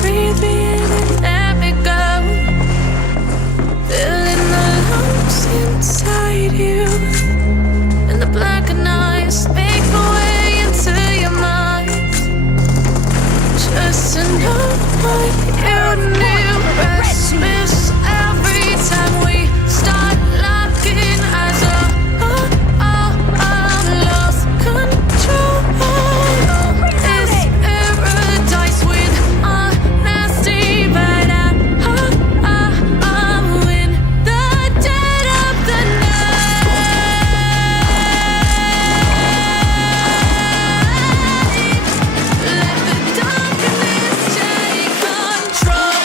breathe me in and let me go. Feeling the lumps inside you, and the blackened eyes make my way into your mind. Just to know what you knew. Restless every time we start locking eyes up. Lost control. This paradise with a nasty bite out. In the dead of the night. Let the darkness take control.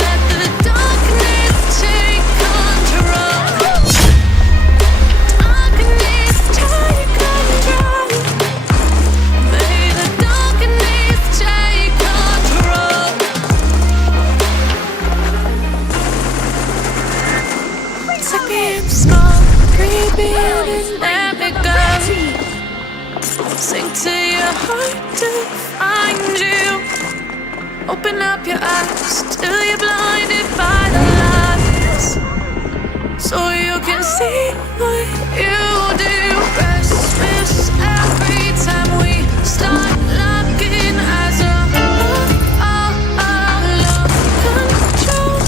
Let the darkness take control. Darkness take control. May the darkness take control. Take me in small, breathe me in and let me go. Sink to your heart to find you. Open up your eyes till you're blinded by the lights, so you can see what you do. Restless every time we start locking eyes up. Lost control.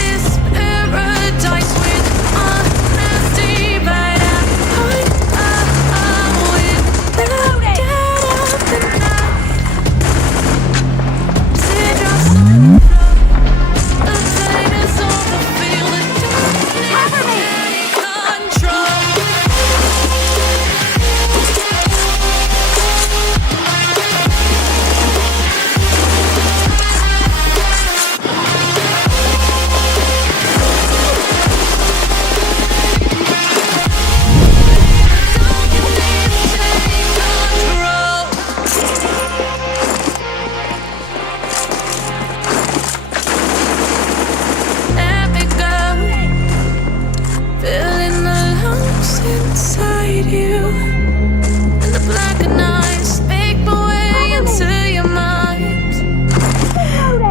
This paradise with a nasty bite out. With the dead of the night. Teardrops on the floor. The pain is over. Feel the darkness take control. Let me go. Feeling the lumps inside you, and the blackened eyes make my way into your mind.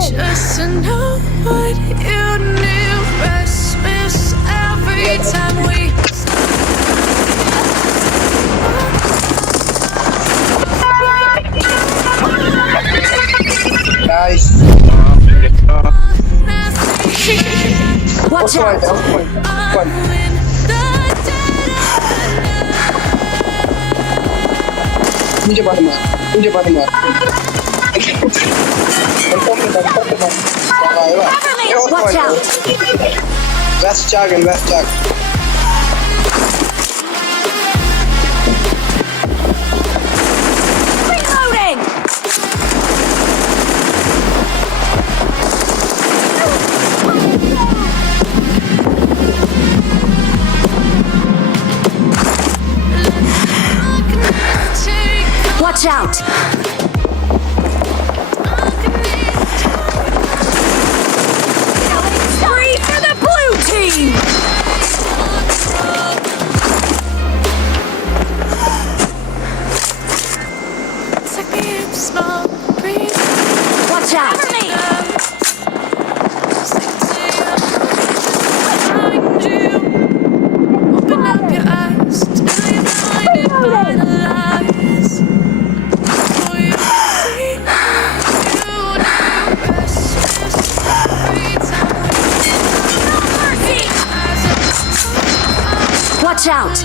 Just to know what you knew. Restless every time we Guys, Watch out! One. in the dead of the night. मुझे बात मार. Watch out! West Jug and West Jug. Reloading! Watch out! Free for the blue team! Take me in small, breathe. Watch out! Sink to your heart, find you. Open up your eyes till you're blinded by the lights, so you can see what you do. Restless every time we eyes up. Watch out!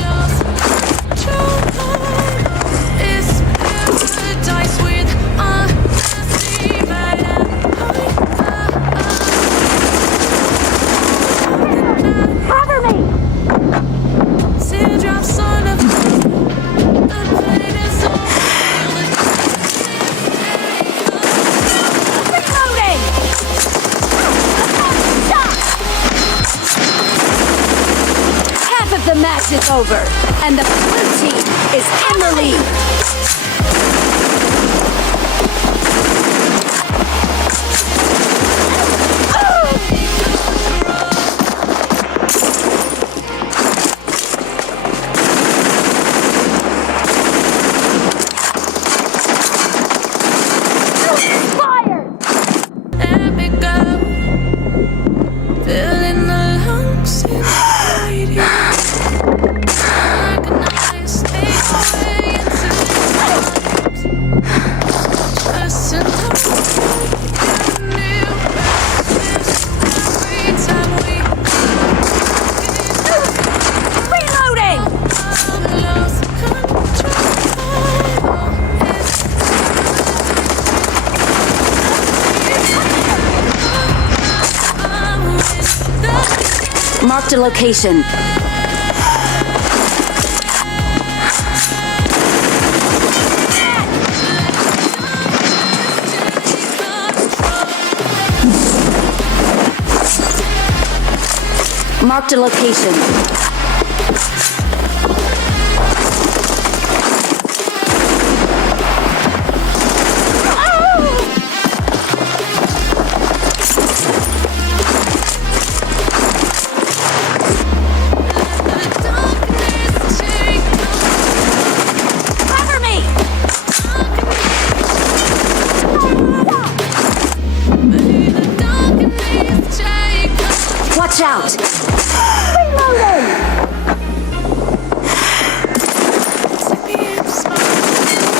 This paradise with a nasty bite out. Cover me! Teardrops on the floor. The pain is over. Reloading! Stop! Half of the match is over. And the blue team is in the lead. Let me go. Filling the lungs inside you. Recognize the way into the just to know you knew this every time we Reloading! lost control. Marked a location. Marked a location. Cover me! Watch out! Reloading! Every time we start looking at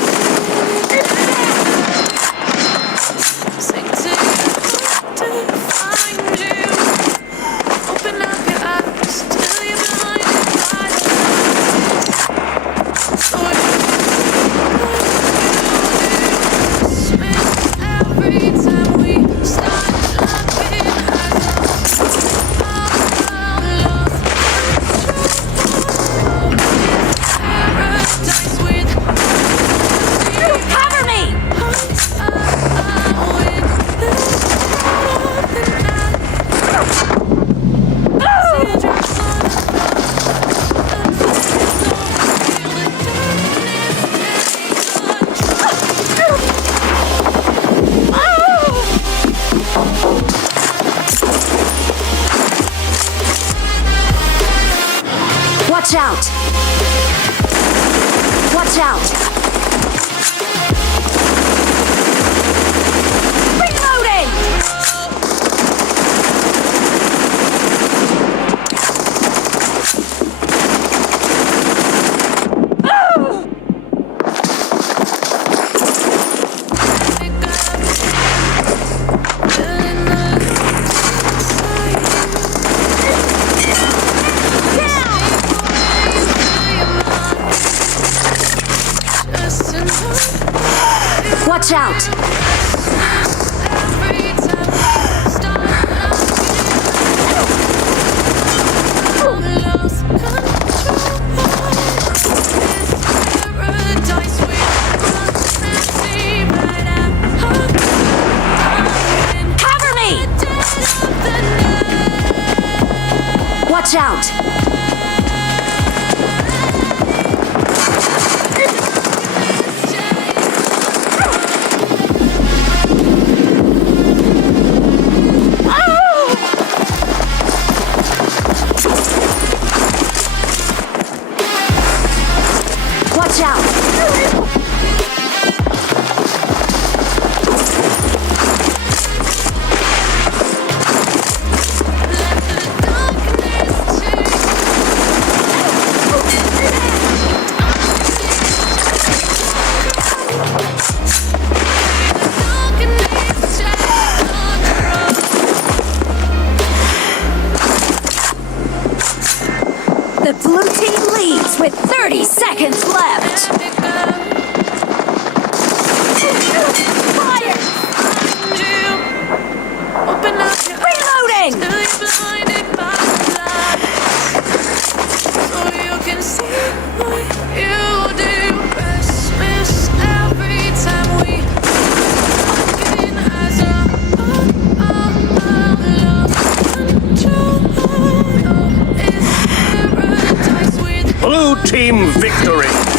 paradise with Cover me! Watch out! Watch out! Reloading! Watch out! Cover me! Watch out! Watch out! The blue team leads with 30 seconds left. Fire! Reloading! Blue team victory.